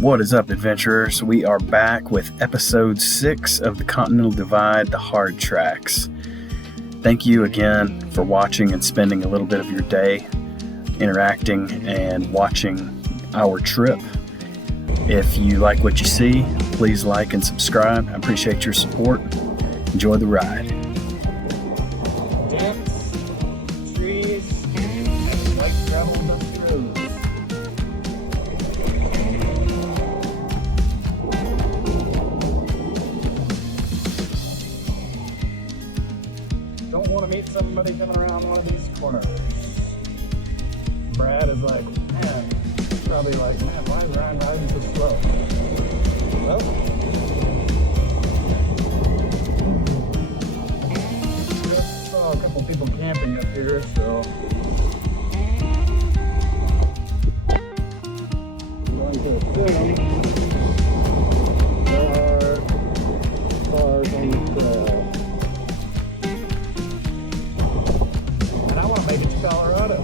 What is up, adventurers? We are back with episode 6 of the Continental Divide, the hard tracks. Thank you again for watching and spending a little bit of your day interacting and watching our trip. If you like what you see, please like and subscribe. I appreciate your support. Enjoy the ride. Dents, trees, and light gravel dusty roads. Don't want to meet somebody coming around one of these corners. Brad is like, man, probably like, man, why is Ryan riding so slow? Well, just saw a couple people camping up here, so I'm going to assume there are cars on the trail. And I want to make it to Colorado.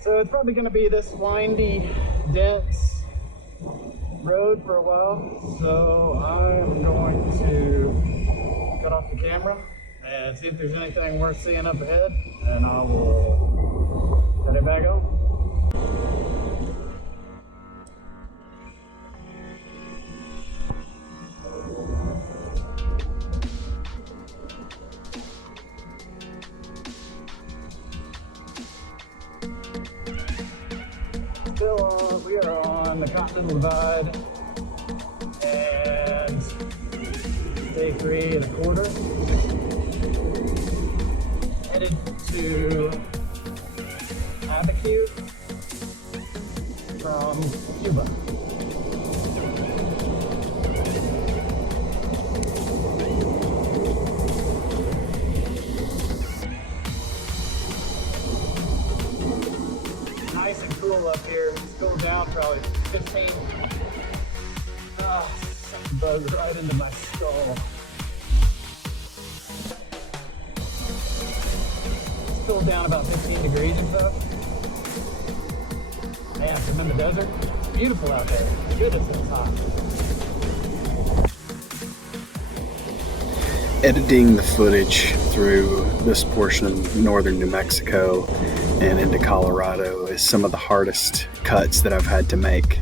So it's probably going to be this windy, dense road for a while. So I'm going to cut off the camera and see if there's anything worth seeing up ahead, and I will cut it back on. We are on the Continental Divide and day 3.25, headed to Abiquiu from Cuba. Nice and cool up here. It's cooled down probably 15. Something bugged right into my skull. It's cooled down about 15 degrees or so. Man, I'm in the desert. It's beautiful out there. Goodness, it's hot. Editing the footage through this portion of northern New Mexico and into Colorado is some of the hardest cuts that I've had to make.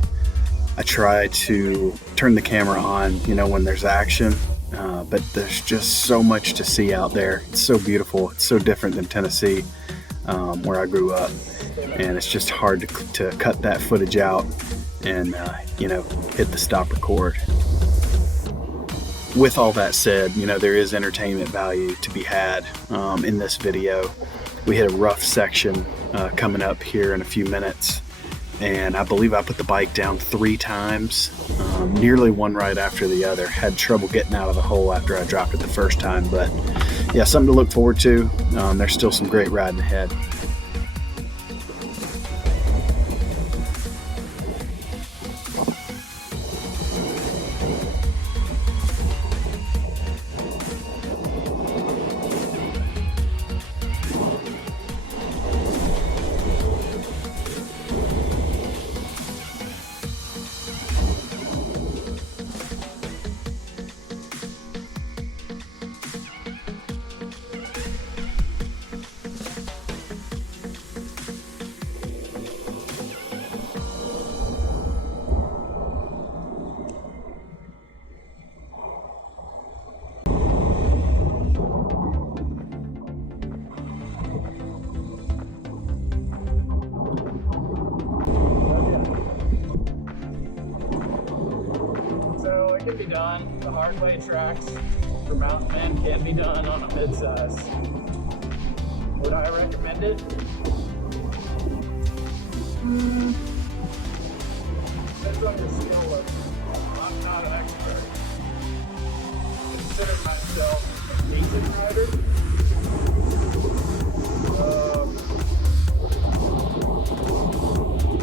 I try to turn the camera on, when there's action, but there's just so much to see out there. It's so beautiful. It's so different than Tennessee, where I grew up, and it's just hard to cut that footage out and, hit the stop record. With all that said, there is entertainment value to be had in this video. We hit a rough section coming up here in a few minutes, and I believe I put the bike down 3 times, nearly one right after the other. Had trouble getting out of the hole after I dropped it the first time, but yeah, something to look forward to. There's still some great riding ahead. can be done. The hard way tracks for mountain men can be done on a midsize. Would I recommend it? Depends on your skill level. I'm not an expert. I consider myself a decent rider.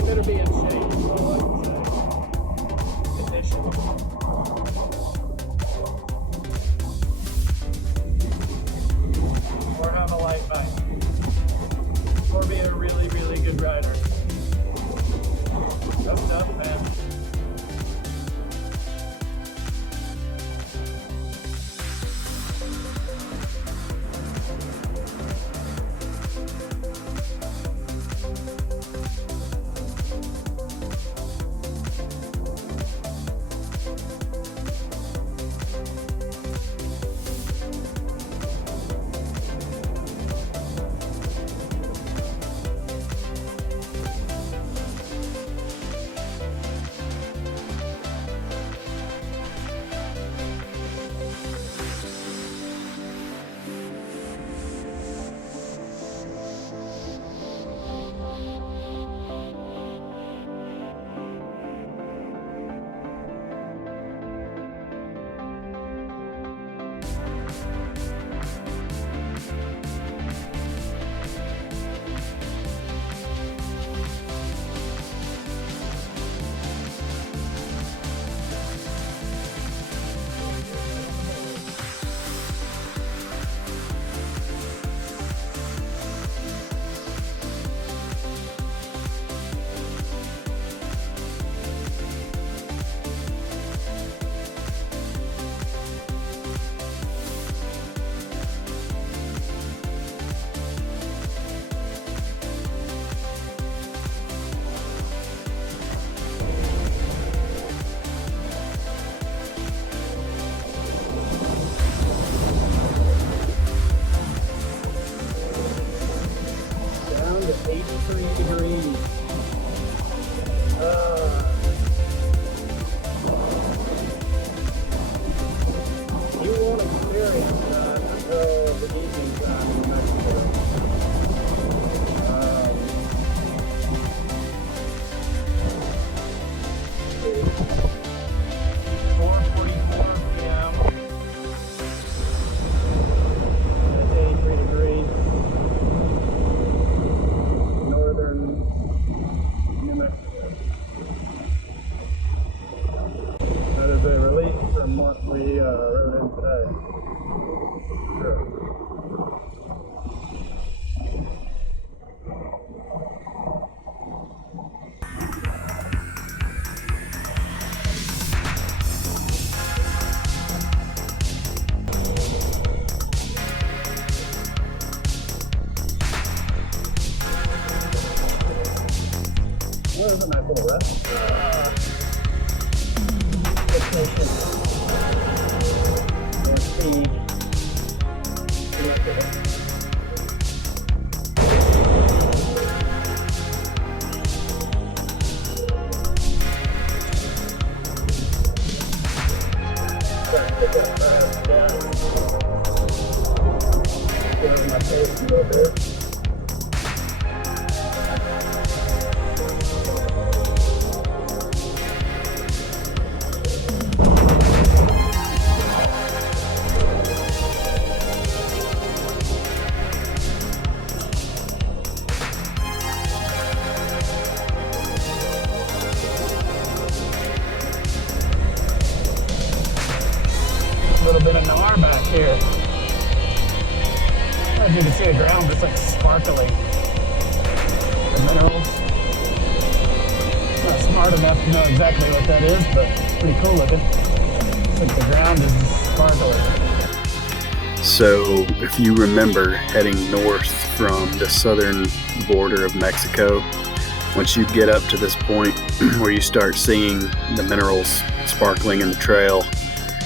Better be in shape, is all I can say. Condition. Or have a light bike. Or be a really, really good rider. That's tough, man. Down to 83 degrees. You won't experience that until the evening time in Mexico. 4:44 p.m. It's 83 degrees. Northern New Mexico. That is a relief from what we rode in today. Sure. Well, there's a nice little rest. Vacation. More speed. Get my face a little bit. A little bit of gnar back here. As you can see, the ground is like sparkling. The minerals. Not smart enough to know exactly what that is, but it's pretty cool looking. It's like the ground is sparkling. So, if you remember heading north from the southern border of Mexico, once you get up to this point where you start seeing the minerals sparkling in the trail,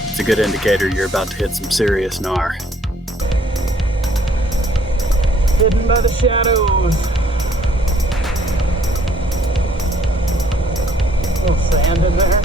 it's a good indicator you're about to hit some serious gnar. Hidden by the shadows. A little sand in there.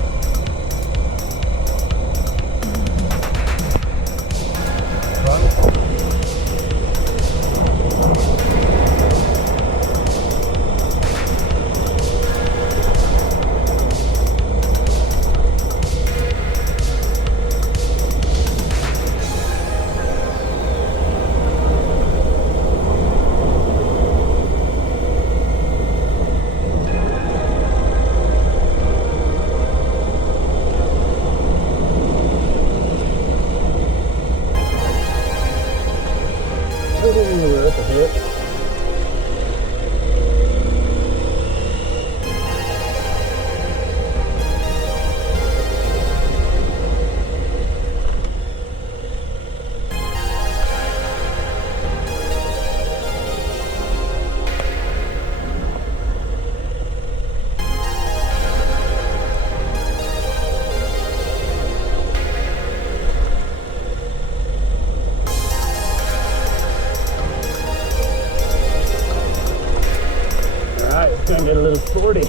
so sporty.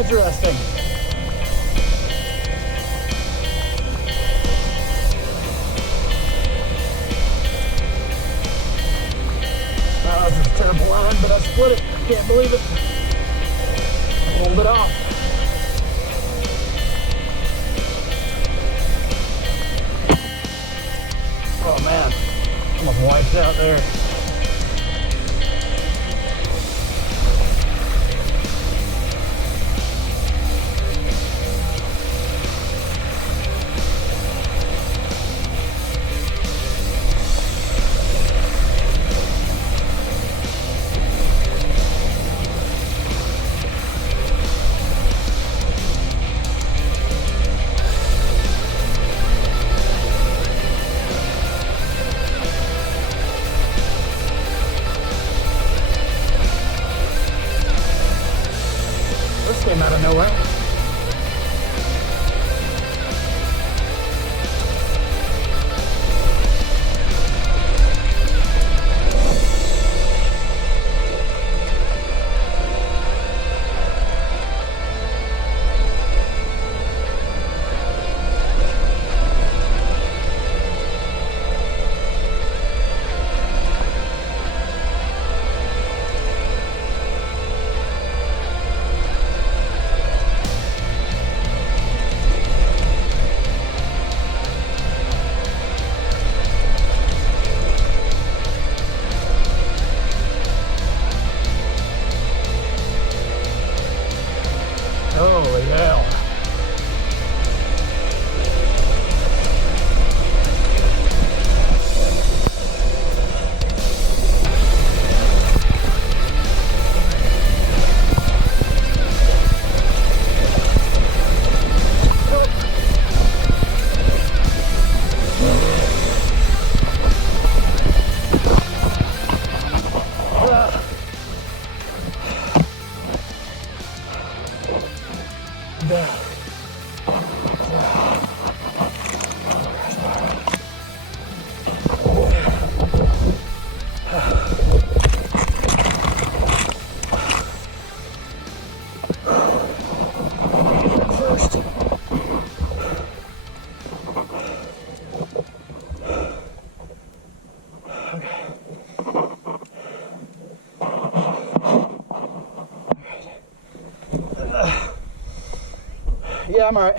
Interesting. Oh, this is a terrible line, but I split it. Can't believe it. Pulled it off. Oh man, almost wiped out there. This came out of nowhere. Holy hell. Yeah, I'm all right.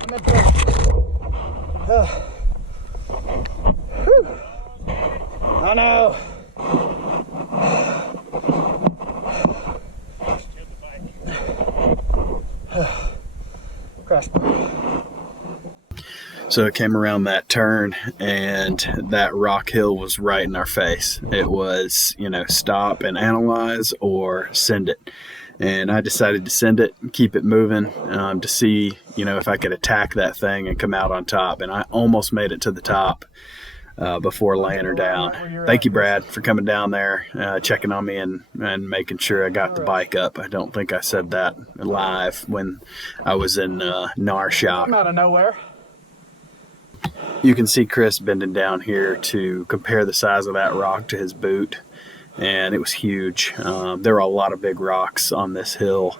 I'm in front. I know. Crash. So it came around that turn, and that rock hill was right in our face. It was, stop and analyze or send it. And I decided to send it, keep it moving, to see, if I could attack that thing and come out on top. And I almost made it to the top before laying her down. Thank you, Brad, for coming down there, checking on me and making sure I got the bike up. I don't think I said that live when I was in NAR shop. I'm out of nowhere. You can see Chris bending down here to compare the size of that rock to his boot, and it was huge. There were a lot of big rocks on this hill,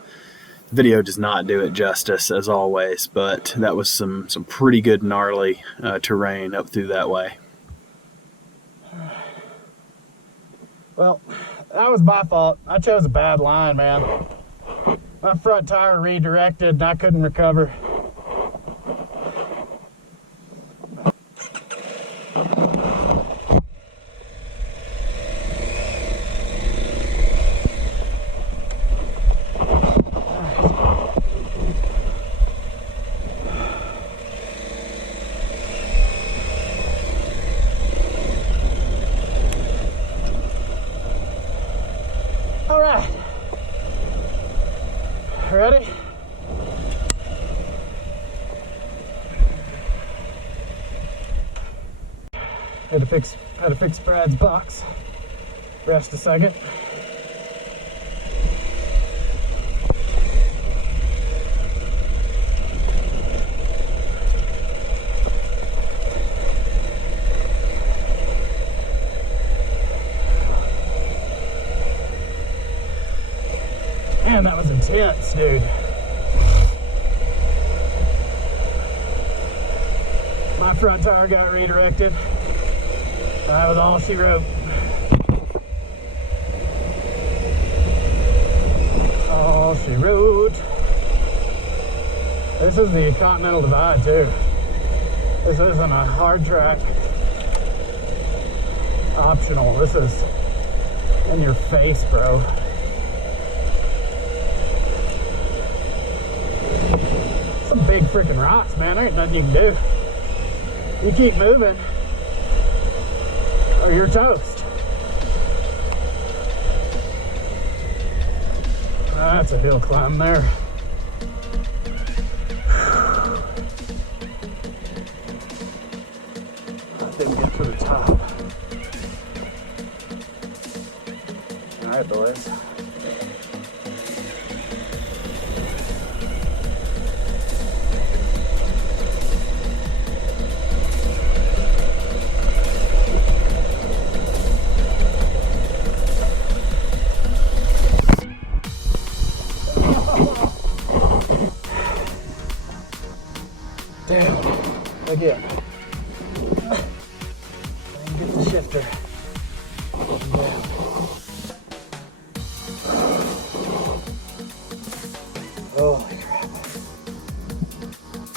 The video does not do it justice, as always, but that was some pretty good gnarly terrain up through that way. Well, that was my fault. I chose a bad line, man. My front tire redirected and I couldn't recover. All right. Ready? Had to fix Brad's box. Rest a second. Man, that was intense, dude. My front tire got redirected. That was all she wrote. All she wrote. This is the Continental Divide too. This isn't a hard track optional. This is in your face, bro. Some big freaking rocks, man. There ain't nothing you can do. You keep moving or you're toast. That's a hill climb there. I didn't get to the top. All right, boys. Damn, again. I can get the shifter. Down. Holy crap.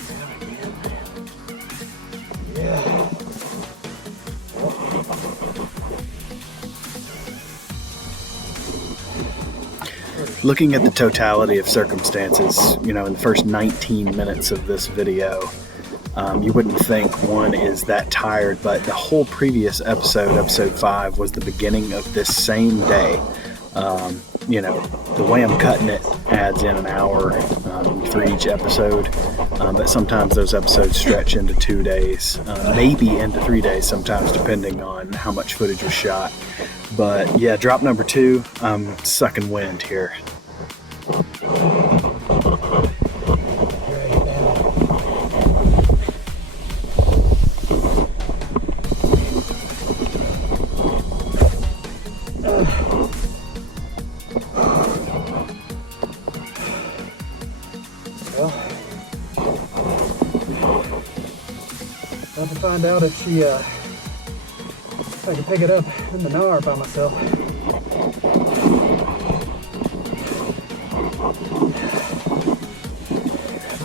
Down again, man. Yeah. Looking at the totality of circumstances, you know, in the first 19 minutes of this video, you wouldn't think one is that tired, but the whole previous episode, episode 5, was the beginning of this same day. You know, the way I'm cutting it adds in an hour for each episode, but sometimes those episodes stretch into 2 days, maybe into 3 days sometimes, depending on how much footage was shot. But yeah, drop number 2, I'm sucking wind here. Well, about to find out if I can pick it up in the NAR by myself.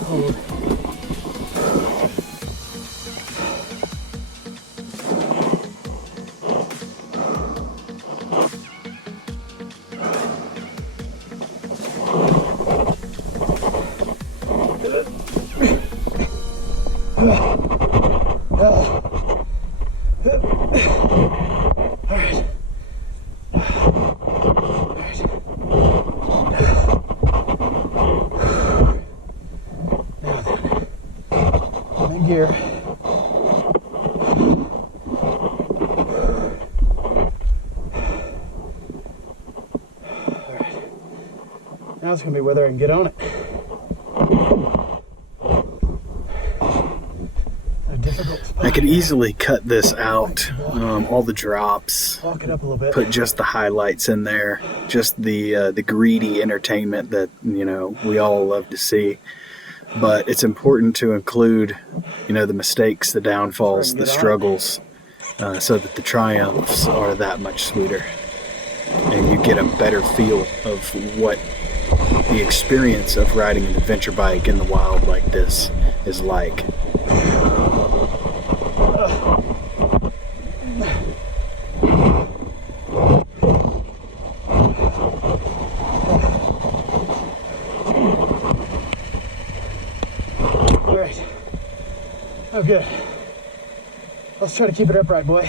Hold. Gear. Alright. Now it's gonna be whether I can get on it. I I could easily cut this out, all the drops, Walk it up a little bit. put just the highlights in there, just the greedy entertainment that, you know, we all love to see. But it's important to include, you know, the mistakes, the downfalls, the struggles, so that the triumphs are that much sweeter. And you get a better feel of what the experience of riding an adventure bike in the wild like this is like. All right. Oh, good. Let's try to keep it upright, boy.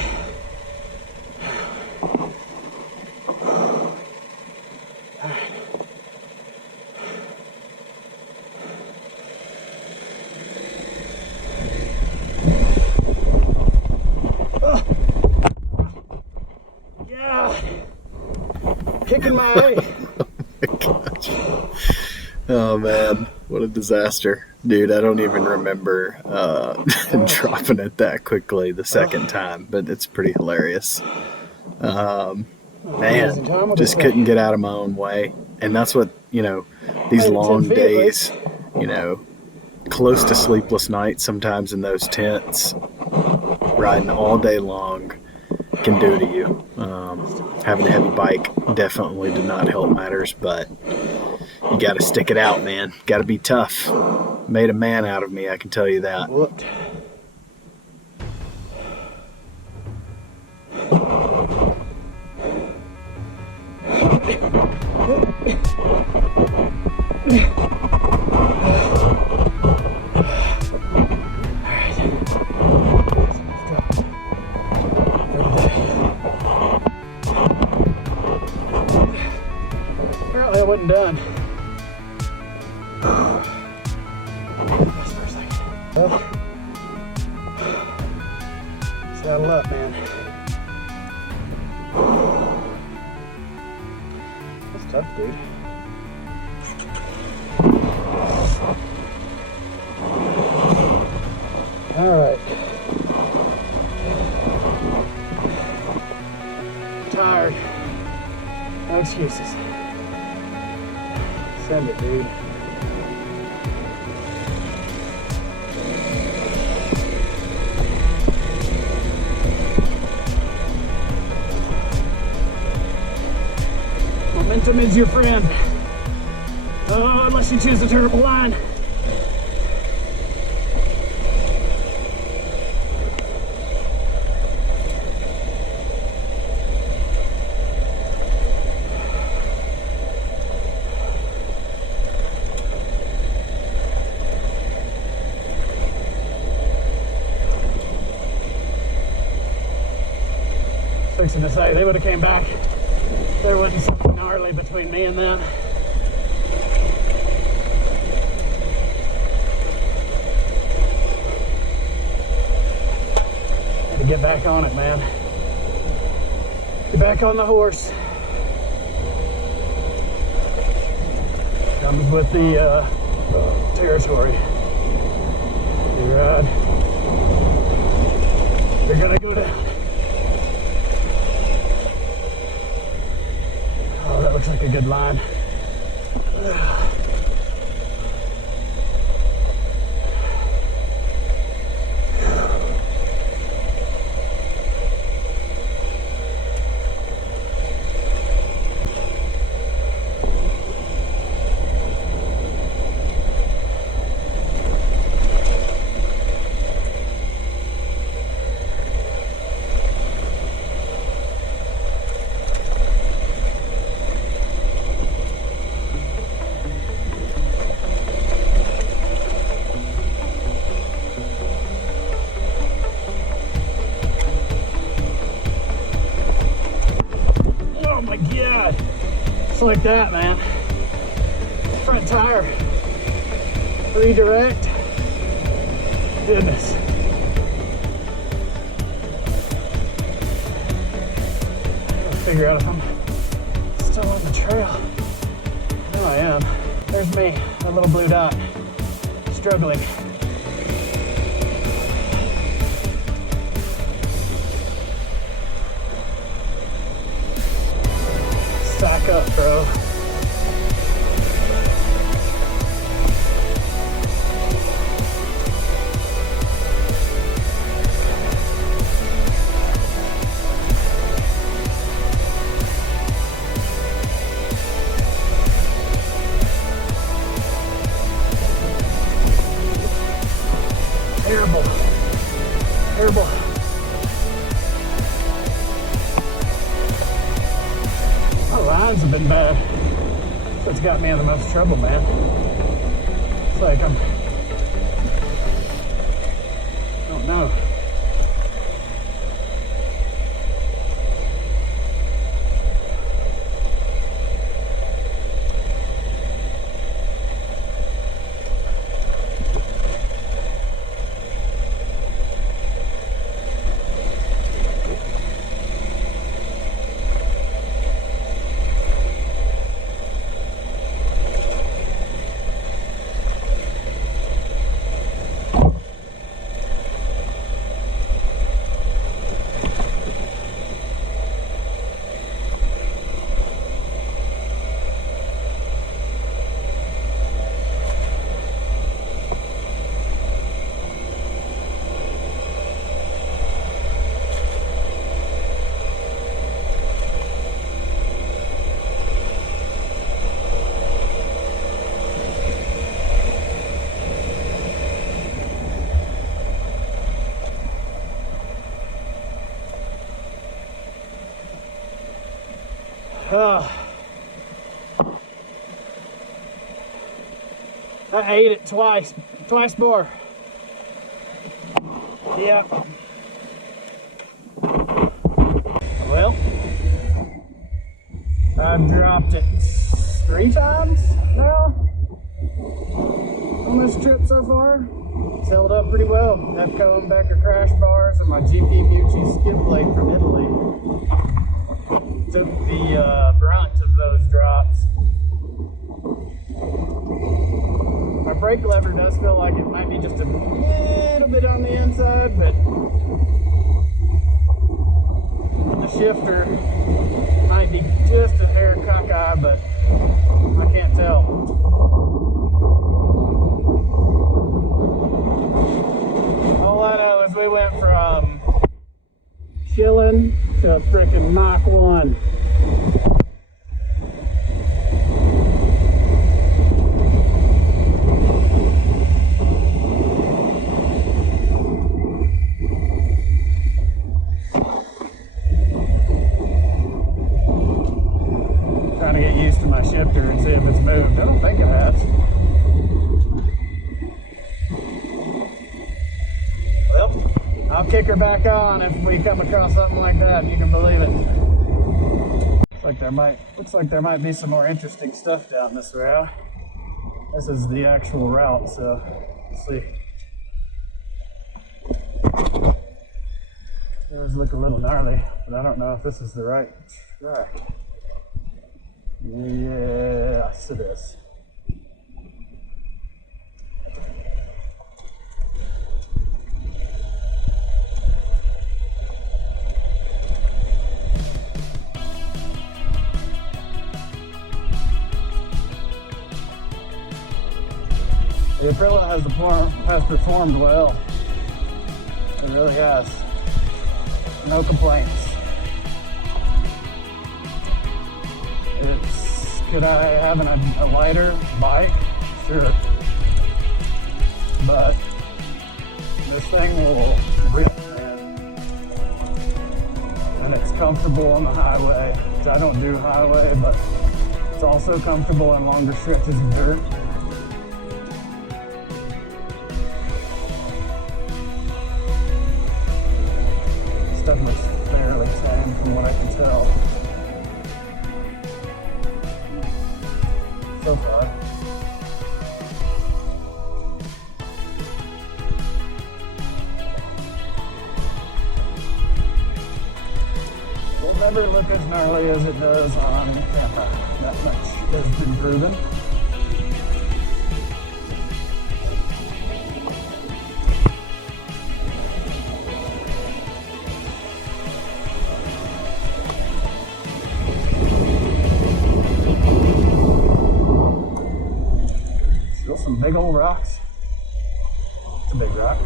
Kicking my A. Oh my gosh. Oh man, what a disaster. Dude, I don't even remember dropping it that quickly the second time, but it's pretty hilarious. Man, just couldn't get out of my own way. And that's what, you know, these long days, you know, close to sleepless nights sometimes in those tents, riding all day long can do to you. Having a heavy bike definitely did not help matters, but you got to stick it out, man. Got to be tough. Made a man out of me, I can tell you that. Whooped. Apparently I wasn't done. Just for a second. Well, saddle up, man. That's tough, dude. All right. Tired. No excuses. Send it, dude. Momentum is your friend. Oh, unless you choose to turn up a line. Fixing to say, they would have came back. There wasn't something gnarly between me and them. Had to get back on it, man. Get back on the horse. Comes with the territory. You ride. You're gonna go down. Oh, that looks like a good line. Just like that, man. Front tire. Redirect. Goodness. I'll figure out if I'm still on the trail. I know I am. There's me, that little blue dot, struggling. terrible. Terrible. My lines have been bad. That's got me in the most trouble, man. It's like I don't know. I ate it twice more. Yeah. Well, I've dropped it 3 times now on this trip so far. It's held up pretty well. Nepco and Becker crash bars and my GP Mucci skid blade from Italy took the brunt of those drops. My brake lever does feel like it might be just a little bit on the inside, but the shifter might be just a hair cockeye, but I can't tell. All I know is we went from chilling to a freaking Mach 1. Trying to get used to my shifter and see if it's moved. I don't think it has. Well, I'll kick her back on if we come across something like that. You can believe it. Looks like there might be some more interesting stuff down this route. This is the actual route, so let's see. They always look a little gnarly, but I don't know if this is the right track. Yes, it is. The Aprilia has performed well. It really has. No complaints. Could I have a lighter bike? Sure. But this thing will rip, and it's comfortable on the highway. I don't do highway, but it's also comfortable in longer stretches of dirt. Stuff looks fairly tame from what I can tell. So far. Will never look as gnarly as it does on camera. That much has been proven. Some big old rocks. It's a big rock.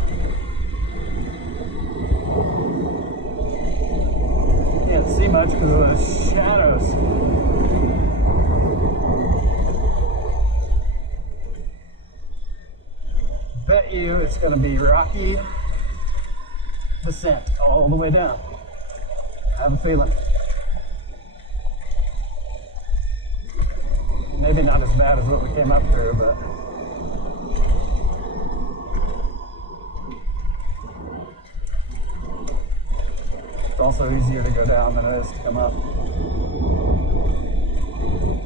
Can't see much because of the shadows. Bet you it's going to be rocky descent all the way down. I have a feeling. Maybe not as bad as what we came up through, but it's also easier to go down than it is to come up.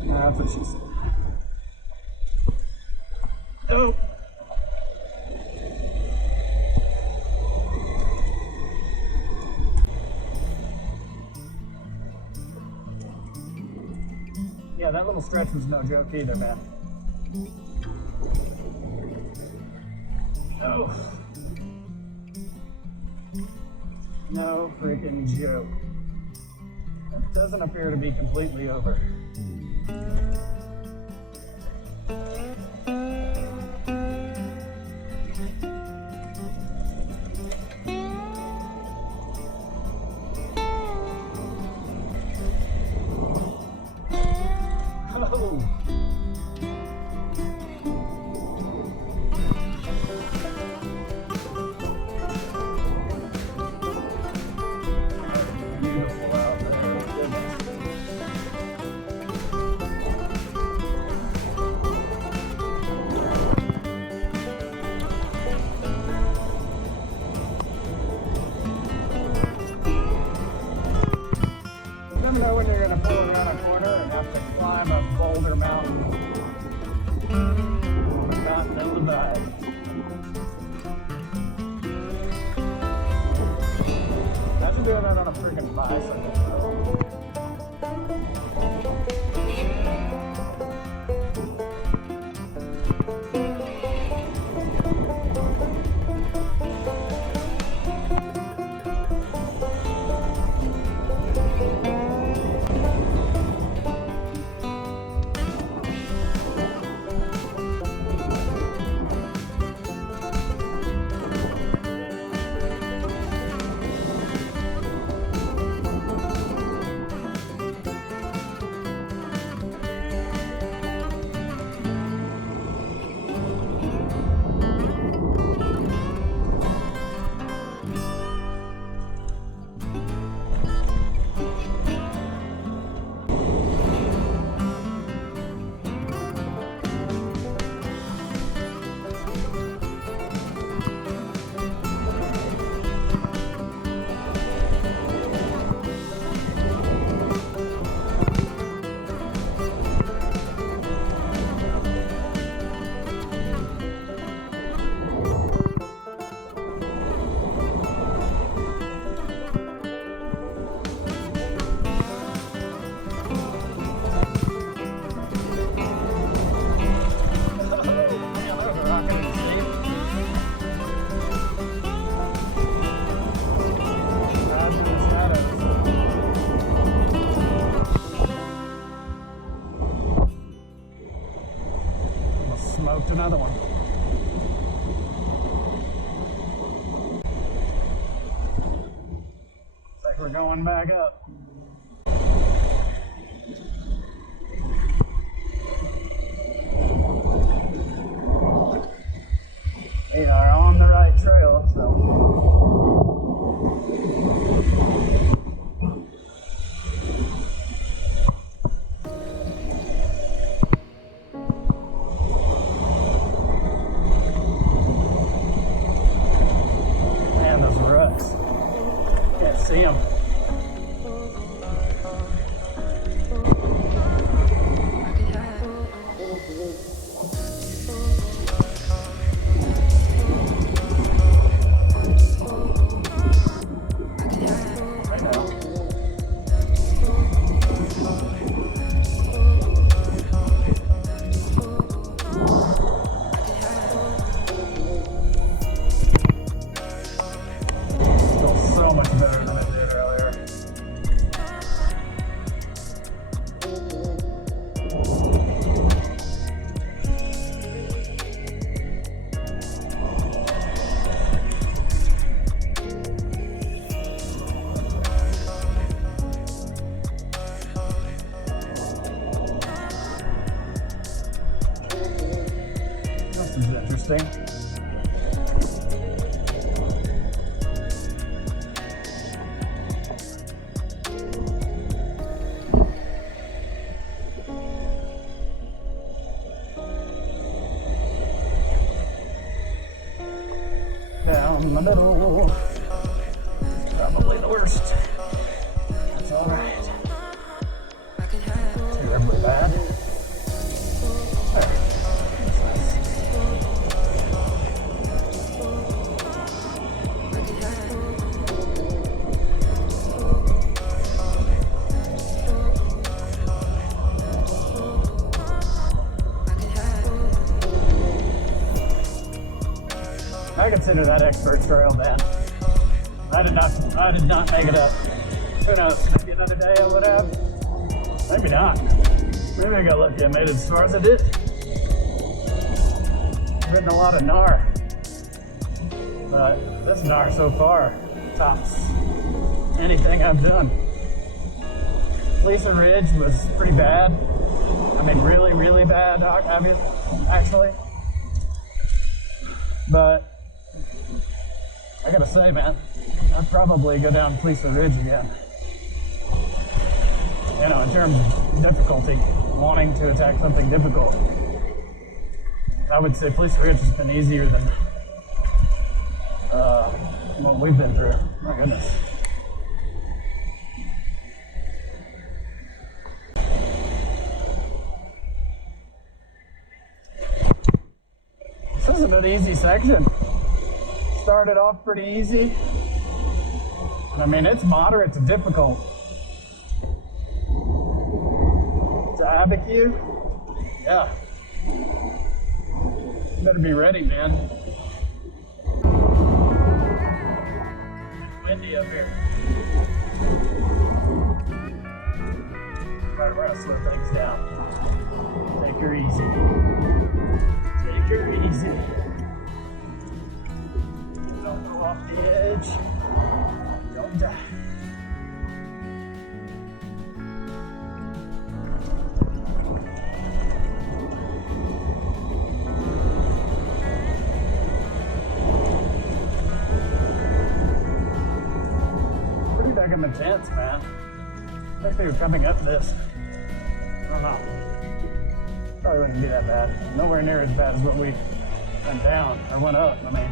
That's what she said. Oh! Yeah, that little stretch was no joke either, man. Oh. No freaking joke. It doesn't appear to be completely over. Never know when you're going to pull around a corner and have to climb a boulder mountain. But not know the vibe. Imagine doing that on a freaking bicycle. Smoked another one. Looks like we're going back up. We are on the right trail, so. See him. Still so much better than it did earlier. middle. Probably the worst. That's alright. Terribly bad. Alright. That's nice. I consider that expert trail, man. I did not make it up. Who knows? Maybe another day I would have. Maybe not. Maybe I got lucky. I made it as far as I did. I've ridden a lot of gnar, but this gnar so far tops anything I've done. Lisa Ridge was pretty bad. I mean, really, really bad, actually. But I gotta say, man, I'd probably go down Lisa Ridge again. You know, in terms of difficulty, wanting to attack something difficult. I would say Lisa Ridge has been easier than what we've been through. My goodness. This isn't an easy section. Started off pretty easy. I mean, it's moderate to difficult. To Abiquiu? Yeah. Better be ready, man. It's windy up here. Alright, we're gonna slow things down. Take her easy. Take her easy. Don't go off the edge. Don't die. Pretty daggum intense, man. I think they were coming up this. I don't know. Probably wouldn't be that bad. Nowhere near as bad as what we went down or went up. I mean.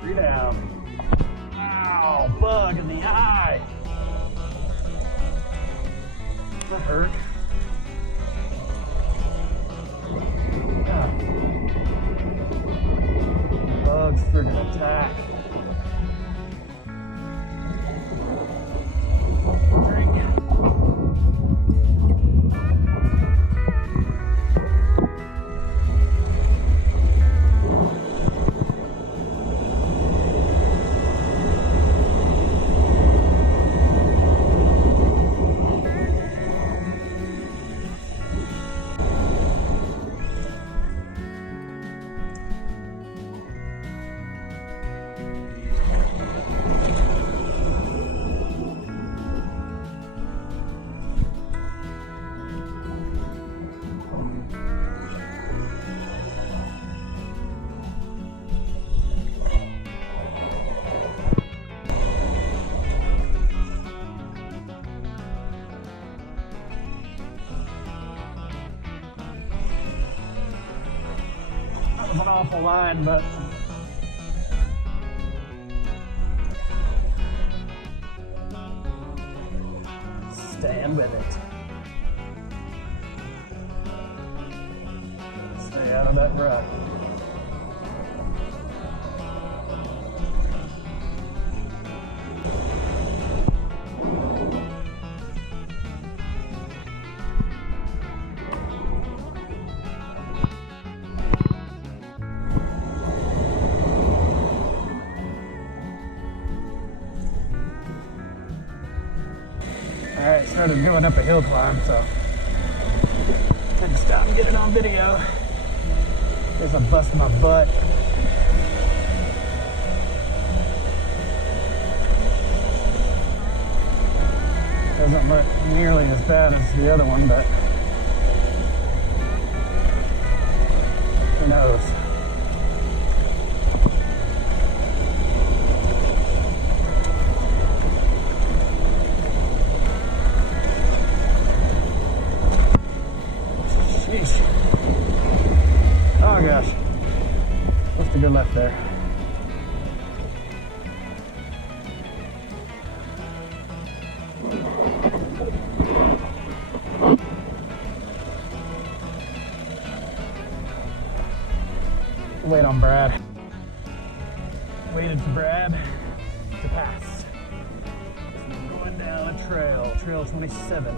Three down. Ow, bug in the eye. That hurt. God. Bugs friggin' attack. Drink. An awful line, but staying with it. Stay out of that rut. Alright, started going up a hill climb, so I had to stop and get it on video. Guess I busted my butt. Because doesn't look nearly as bad as the other one, but who knows? Sheesh. Oh gosh. What's the good left there? Wait on Brad. Waited for Brad to pass. So going down a trail, Trail 27.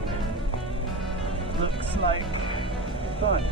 Looks like fun.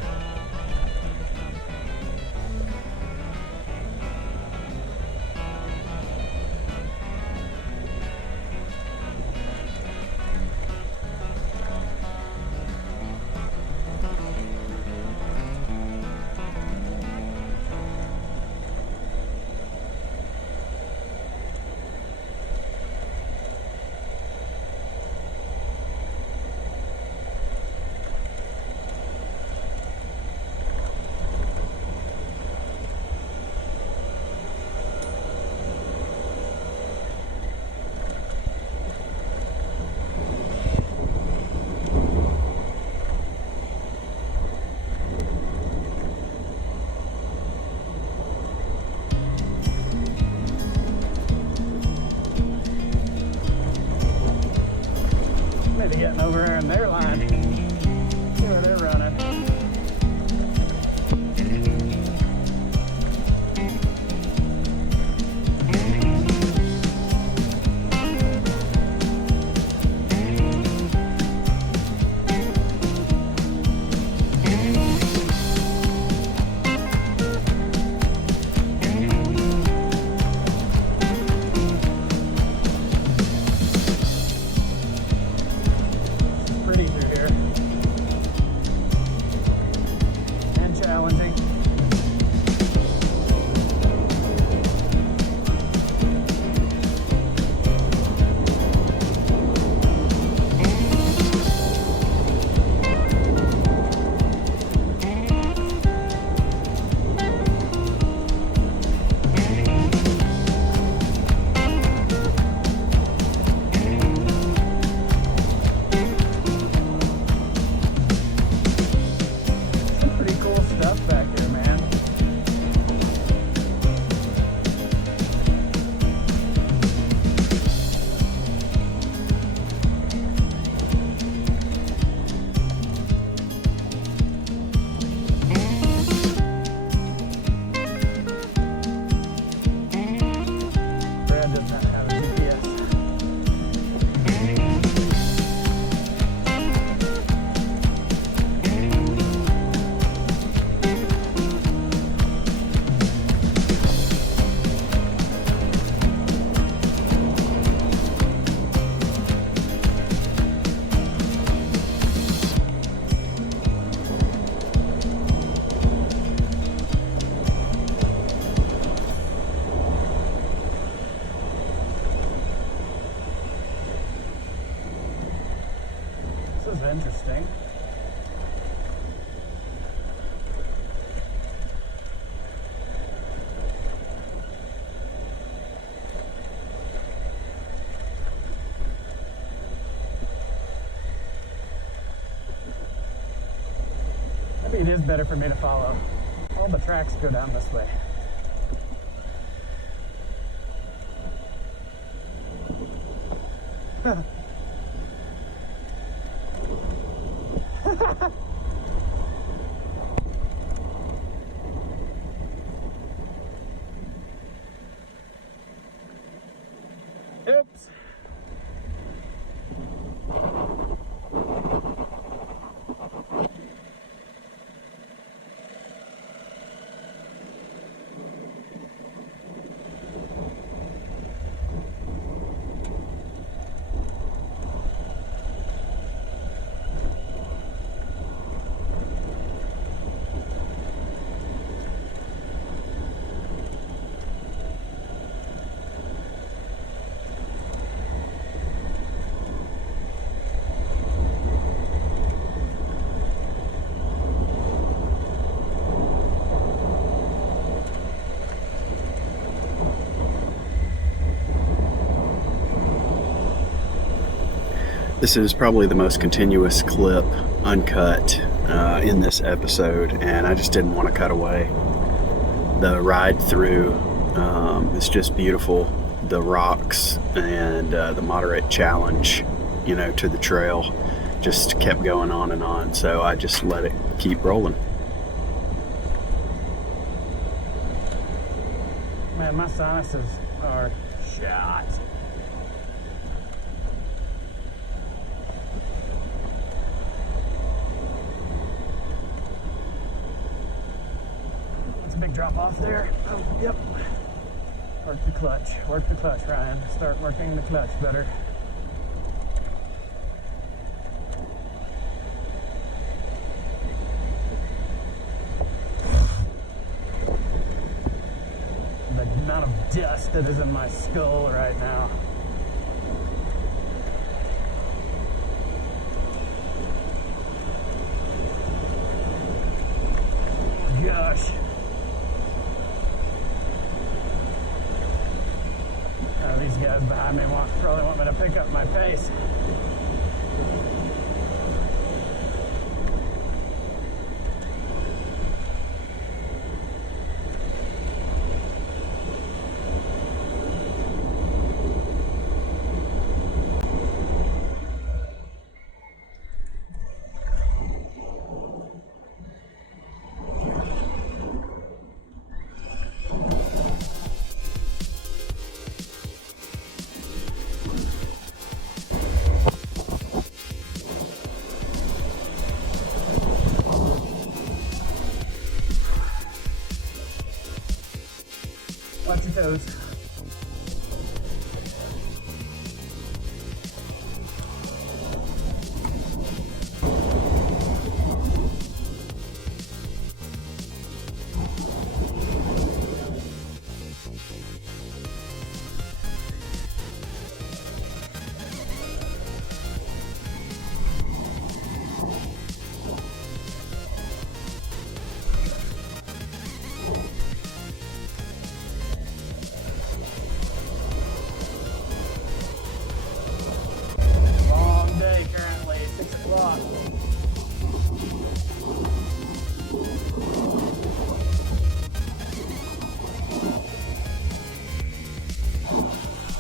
Maybe getting over here in their line. See where they're running. Pretty through here. And challenging. Pretty cool stuff back here, man. Brad does not have a GPS. This is interesting. Maybe it is better for me to follow. All the tracks go down this way. Oops. This is probably the most continuous clip uncut in this episode, and I just didn't want to cut away. The ride through is just beautiful. The rocks and the moderate challenge, to the trail just kept going on and on, so I just let it keep rolling. Man, my sinuses are shot. That's a big drop off there. Oh, yep. Work the clutch, Ryan. Start working the clutch better. The amount of dust that is in my skull right now. Gosh. These guys behind me probably want me to pick up my pace. Watch your toes. Currently 6 o'clock.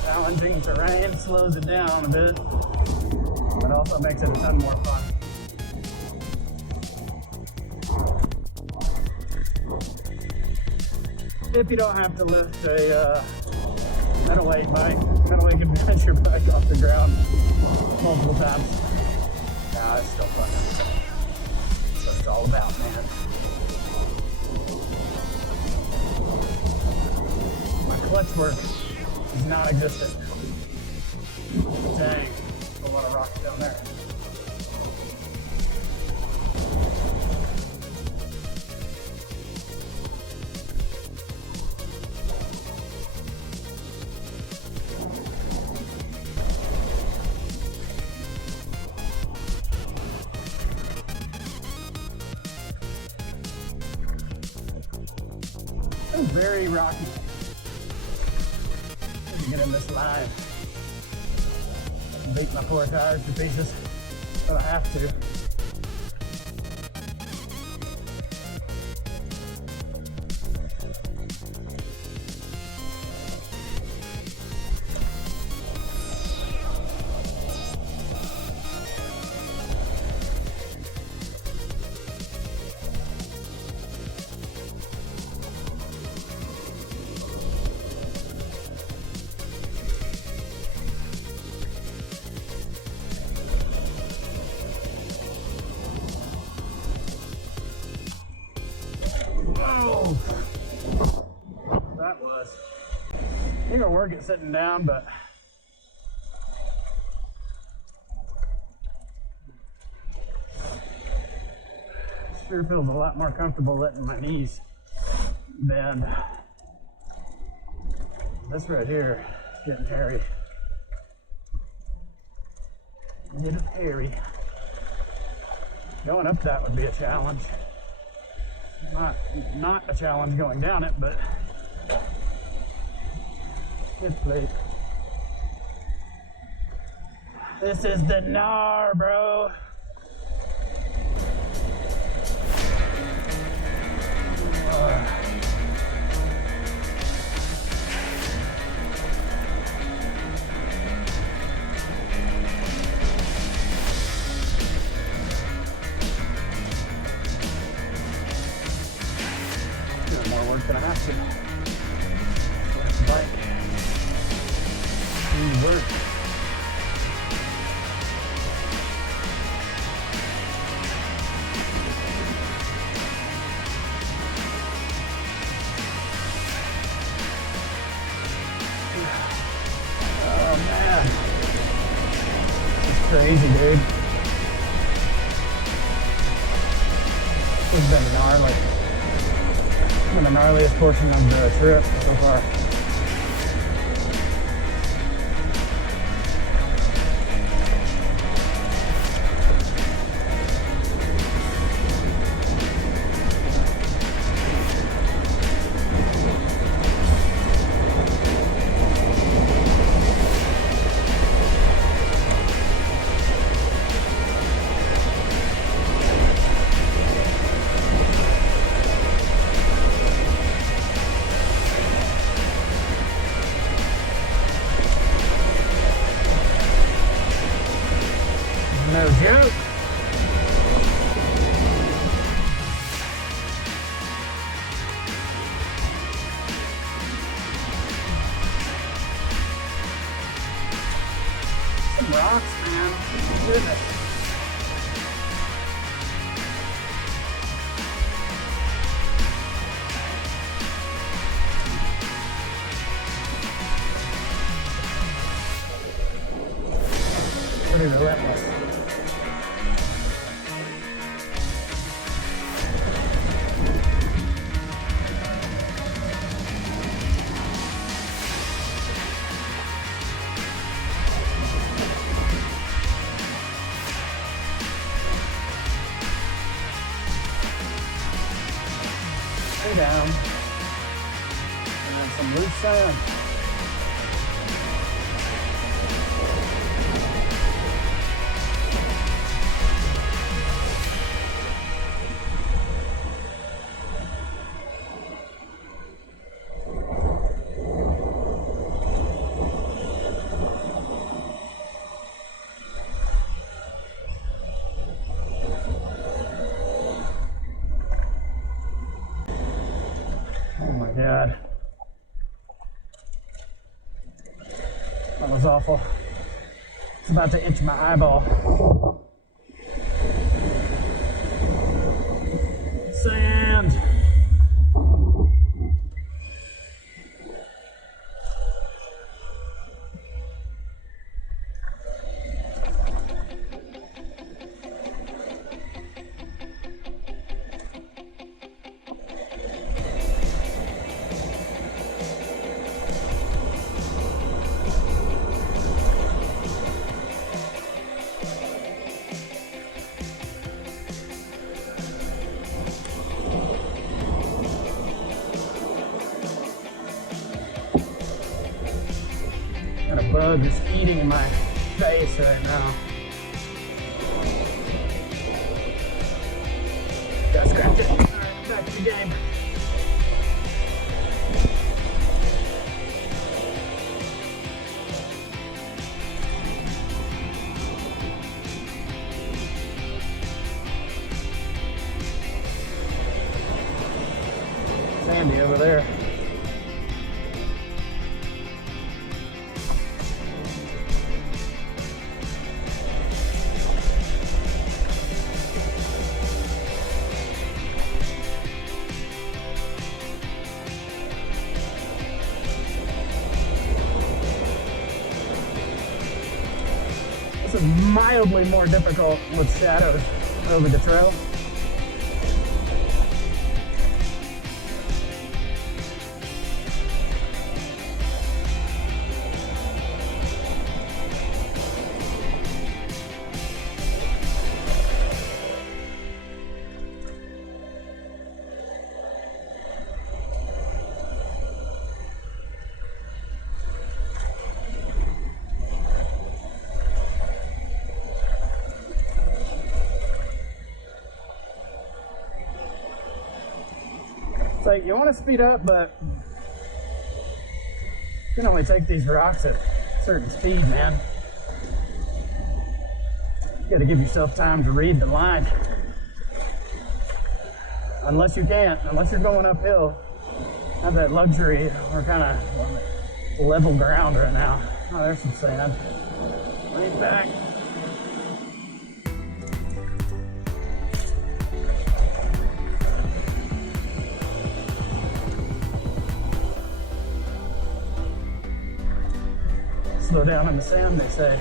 Challenging terrain slows it down a bit, but also makes it a ton more fun. If you don't have to lift a metal weight can bench your bike off the ground multiple times. Nah, it's still fun. That's what it's all about, man. My clutch work is non-existent. Dang, a lot of rocks down there. It's very rocky. Let me get in this line. Beat my poor tires to pieces, but I have to. That was. You can work it sitting down, but sure feels a lot more comfortable letting my knees bend. This right here is getting hairy. Getting hairy. Going up that would be a challenge. Not a challenge going down it, but good plate. This is the gnar, bro. Doing more work than I have to. Let's bike. Work. Oh man, it's crazy, dude. This has been gnarly. One of the gnarliest portion of the trip so far. No joke. Some rocks, man. Goodness. Pretty relentless. Stay down. And then some loose sand. Oh my God. That was awful. It's about to itch my eyeball. Sand. Got a bug just eating in my face right now. Got scratched it. Alright, back to the game. Sandy over there. This is mildly more difficult with shadows over the trail. It's like you want to speed up, but you can only take these rocks at a certain speed, man. You got to give yourself time to read the line. Unless you can't, unless you're going uphill. Have that luxury. We're kind of level ground right now. Oh, there's some sand. Right back. Slow down in the sand, they say.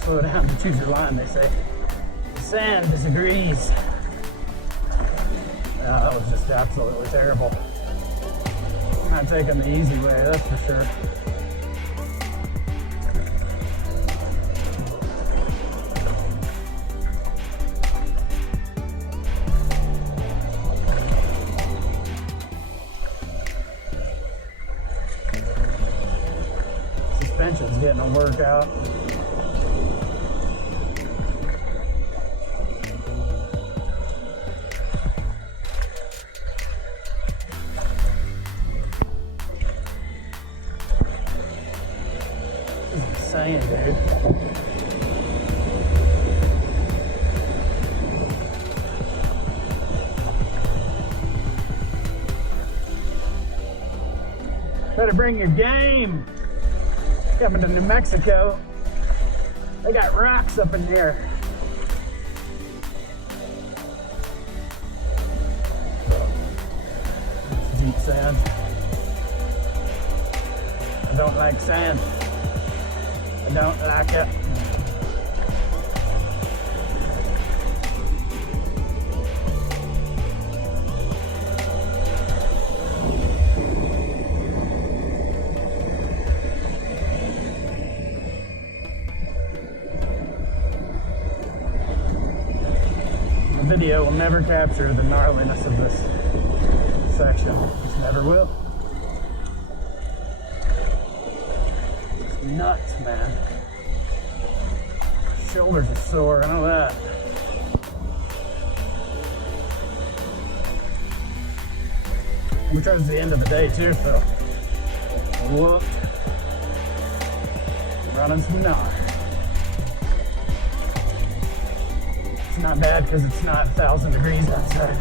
Slow down to choose your line, they say. The sand disagrees. That was just absolutely terrible. I'm not taking the easy way, that's for sure. Suspension's getting a workout. Insane, dude. Better bring your game. Coming to New Mexico, they got rocks up in here. It's deep sand. I don't like sand. I don't like it. The video will never capture the gnarliness of this section. Just never will. It's nuts, man. Shoulders are sore, I know that. Because it's the end of the day too, so whoop. Running some gnar. It's not bad because it's not 1,000 degrees outside.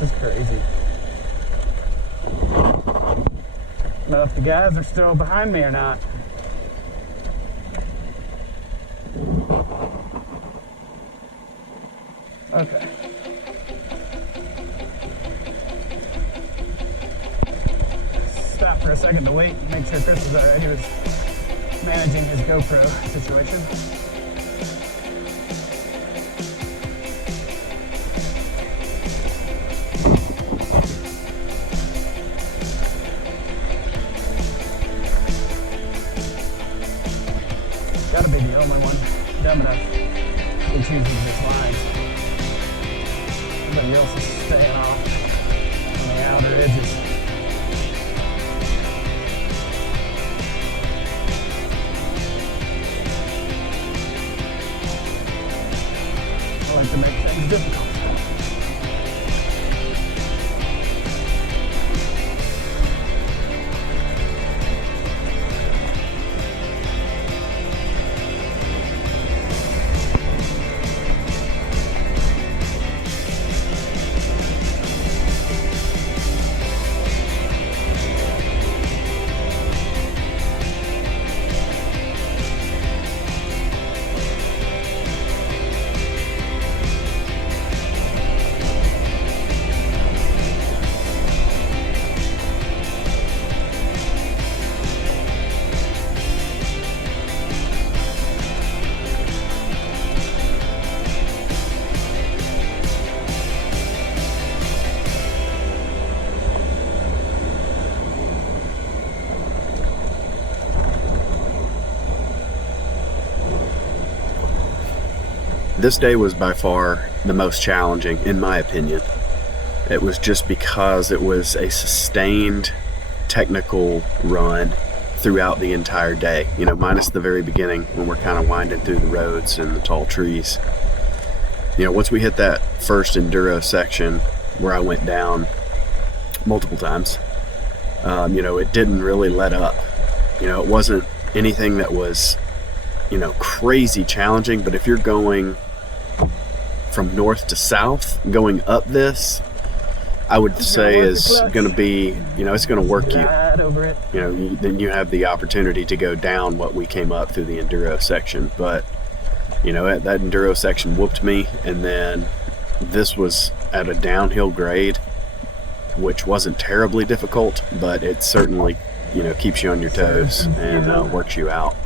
This is crazy. I don't know if the guys are still behind me or not. Okay. Stop for a second to wait and make sure Chris was alright. He was managing his GoPro situation. Gotta be the only one dumb enough who chooses this line. Everybody else is staying off on the outer edges. I like to make things difficult. This day was by far the most challenging, in my opinion. It was just because it was a sustained technical run throughout the entire day, minus the very beginning when we're kind of winding through the roads and the tall trees. Once we hit that first enduro section where I went down multiple times, it didn't really let up. It wasn't anything that was, crazy challenging, but if you're going from north to south, going up this, I would say is going to be, it's going to work you. Then you have the opportunity to go down what we came up through the enduro section. But, that enduro section whooped me. And then this was at a downhill grade, which wasn't terribly difficult, but it certainly, keeps you on your toes and works you out.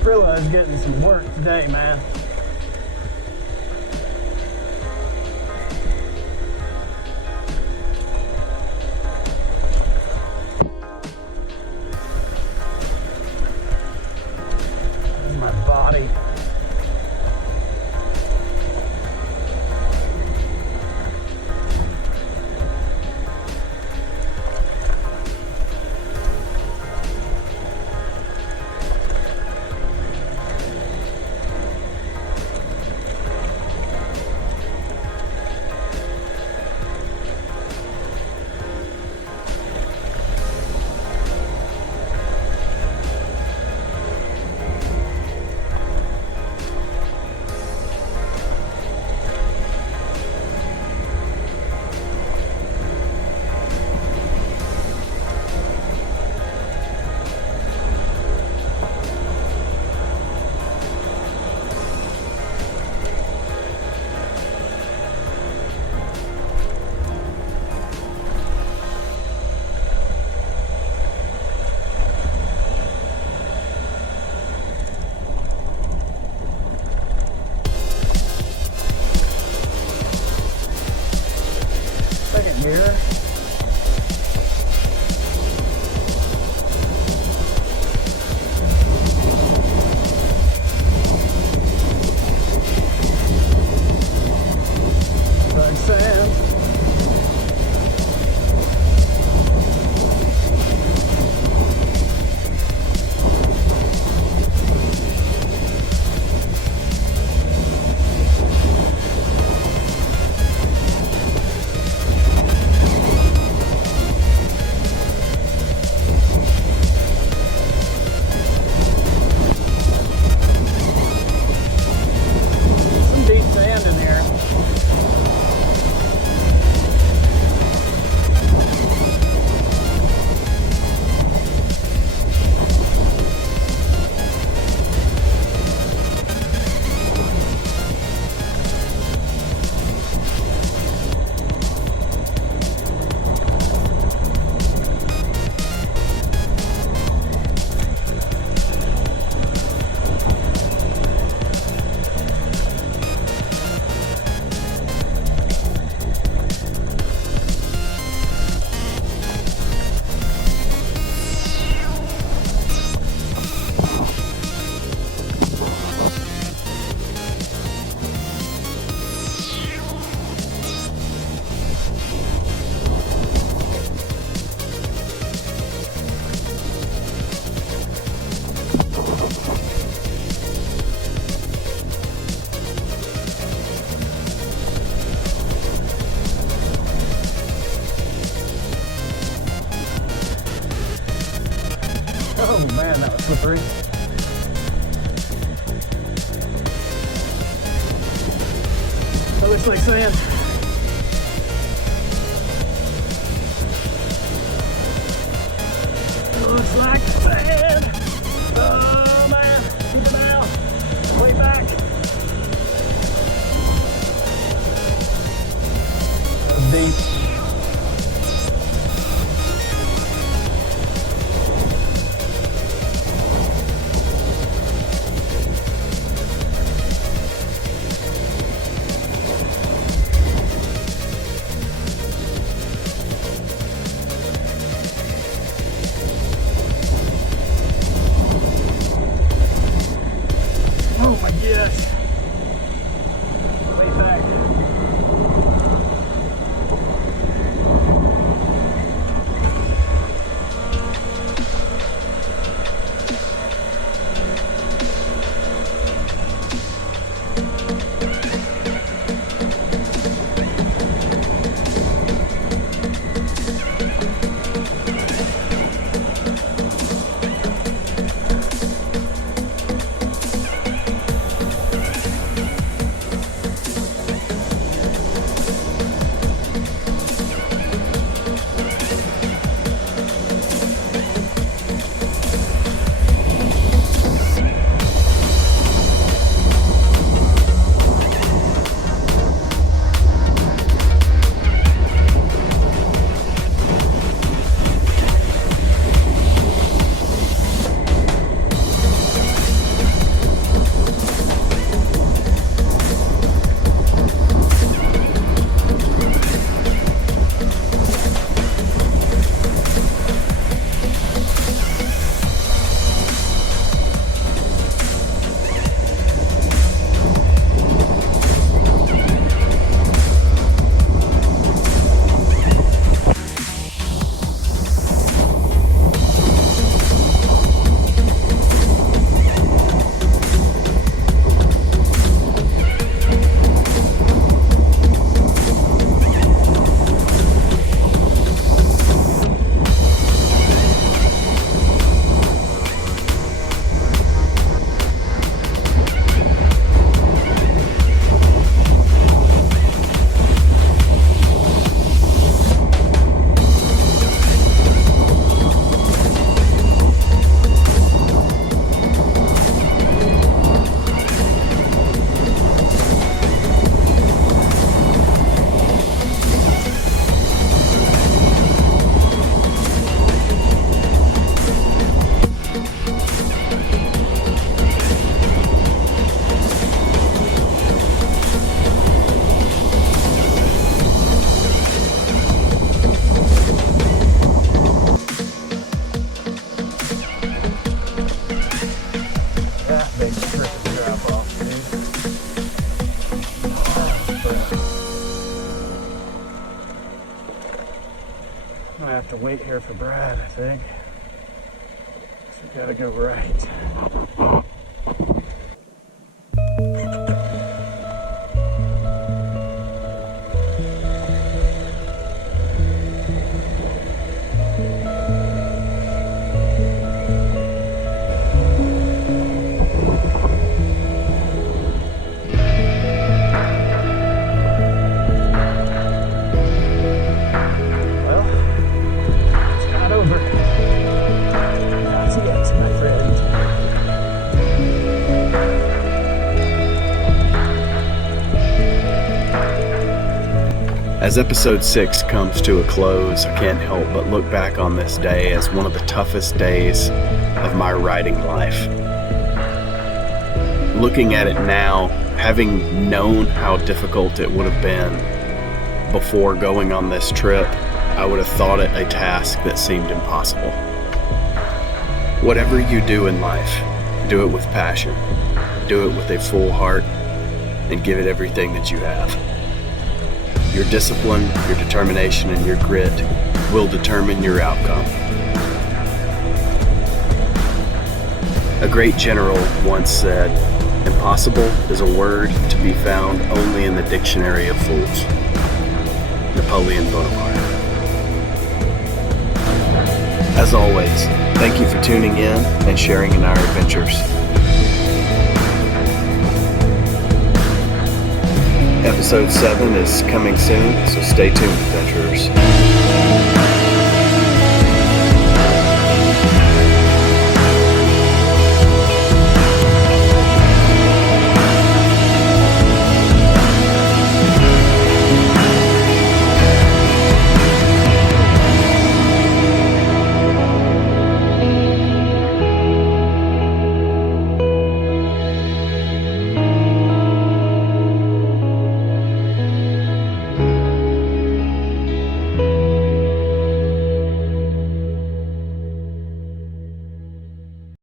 Prilla is getting some work today, man. There's my body. Here. Like sand. Oh man, that was slippery. That looks like sand. It looks like sand. Oh man, keep it out. Way back. That was deep. gonna have to wait here for Brad, I think. So we gotta go right. As episode 6 comes to a close, I can't help but look back on this day as one of the toughest days of my riding life. Looking at it now, having known how difficult it would have been before going on this trip, I would have thought it a task that seemed impossible. Whatever you do in life, do it with passion, do it with a full heart, and give it everything that you have. Your discipline, your determination, and your grit will determine your outcome. A great general once said, "Impossible is a word to be found only in the dictionary of fools." Napoleon Bonaparte. As always, thank you for tuning in and sharing in our adventures. Episode 7 is coming soon, so stay tuned, adventurers.